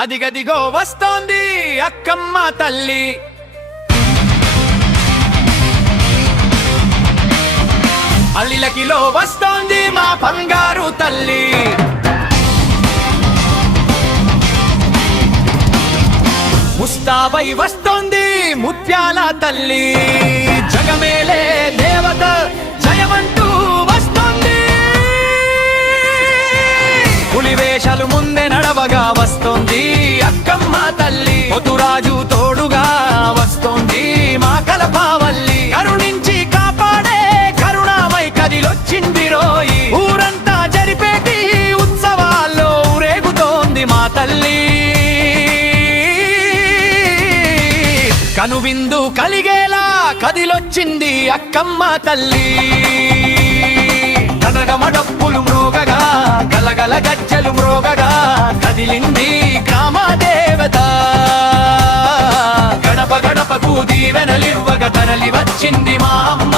అదిగదిగో వస్తోంది అక్కమ్మ తల్లి. అల్లిలకిలో వస్తోంది మా బంగారు తల్లి. ముస్తాబై వస్తోంది ముత్యాల తల్లి. జగమేలే దేవత జయమంటూ వస్తోంది. పులివేషాలు ముందే నడవగా వస్తోంది అక్కమ్మ తల్లి. పొతురాజు తోడుగా వస్తోంది మా కలపావల్లి. కరుణించి కాపాడే కరుణామై కదిలొచ్చింది రోయి. ఊరంతా జరిపేటి ఉత్సవాల్లో ఊరేగుతోంది మా తల్లి. కనువిందు కలిగేలా కదిలొచ్చింది అక్కమ్మ తల్లి. గనగమ డప్పులు మ్రోగగా గలగల గజ్జలు మ్రోగగా కదిలింది గ్రామ దేవత. గడప గడపకు దీవెనలివ్వగ తరలి వచ్చింది మా అమ్మ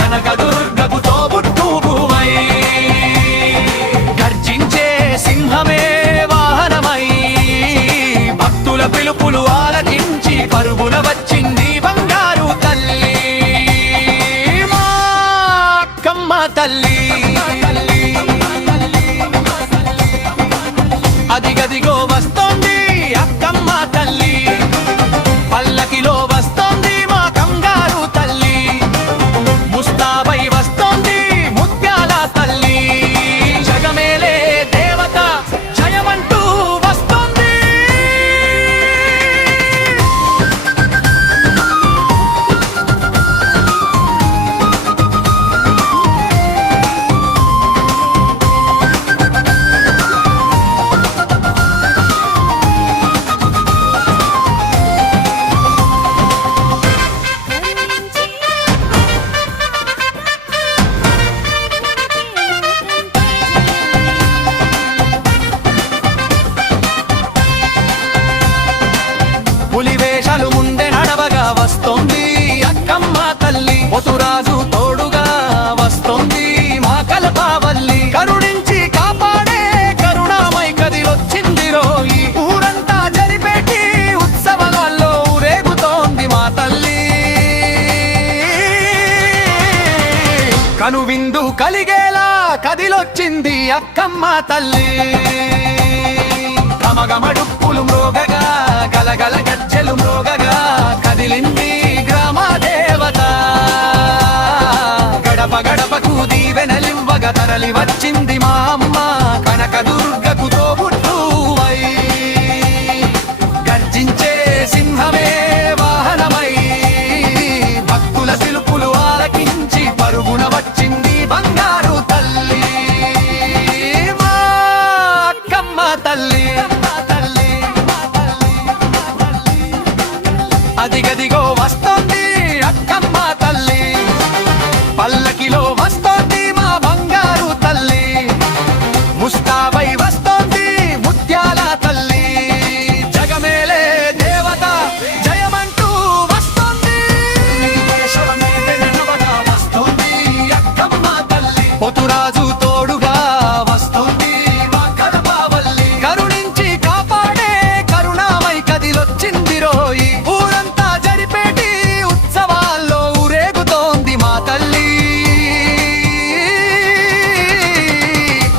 కనక దుర్గకు తోబుట్టువువై. గర్జించే సింహమే వాహనమై భక్తుల పిలుపులు ఆలకించి పరుగుల వచ్చింది బంగారు తల్లి మా అక్కమ్మ తల్లి. అదిగదిగో వస్తోంది అక్కమ్మ తల్లి. పల్లకిలో వస్తోంది మా కంగారు తల్లి. ముస్తాబై వస్తోంది ముత్యాల తల్లి. జగమేలే దేవత జయమంటూ వస్తోంది. పులివేషాలు ముందే నడవగా వస్తోంది అక్కమ్మ తల్లి. పొతురాజు తోడుగా వస్తోంది మా కలపావల్లి. కరుణించి కాపాడే కరుణామై కదిలొచ్చింది రోయి. ఊరంతా జరిపేటి ఉత్సవాల్లో ఊరేగుతోంది మా తల్లి. కనువిందు కలిగేలా కదిలొచ్చింది అక్కమ్మ తల్లి. గమగమడుప్పులు మ్రోగగా గలగల గజ్జలు మ్రోగగా కదిలింది గ్రామ దేవత. గడప గడపకు దీవెనలివ్వగ తరలి వచ్చింది మా అమ్మ కనక దుర్గకు తోబుట్టువై. గర్జించే సింహమే వాహనమై భక్తుల పిలుపులు ఆలకించి పరుగున వచ్చింది బంగారు తల్లి మా అక్కమ్మ తల్లి. అదిగదిగో వస్తోంది అక్కమ్మ తల్లి. పల్లకిలో వస్తోంది మా బంగారు తల్లి. ముస్తాబై వస్తోంది ముత్యాల తల్లి. జగమేలే దేవత జయమంటూ వస్తోంది. వస్తోంది అక్కమ్మ తల్లి. పొతురాజు తోడుగా వస్తోంది మా కలపావల్లి. కరుణించి కాపాడే కరుణామై కదిలొచ్చింది రోయి.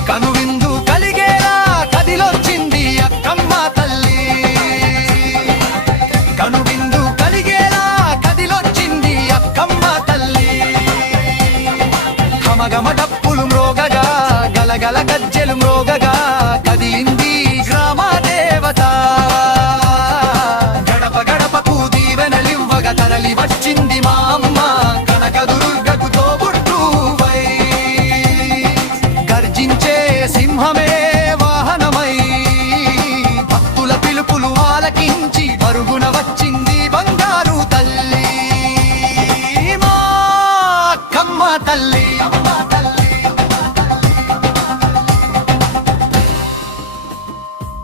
కనువిందు కలిగేలా కదిలొచ్చింది అక్కమ్మ తల్లి. కనువిందు కలిగేలా కదిలొచ్చింది అక్కమ్మ తల్లి. గమగమ డప్పులు మ్రోగగా గలగల గజ్జెలు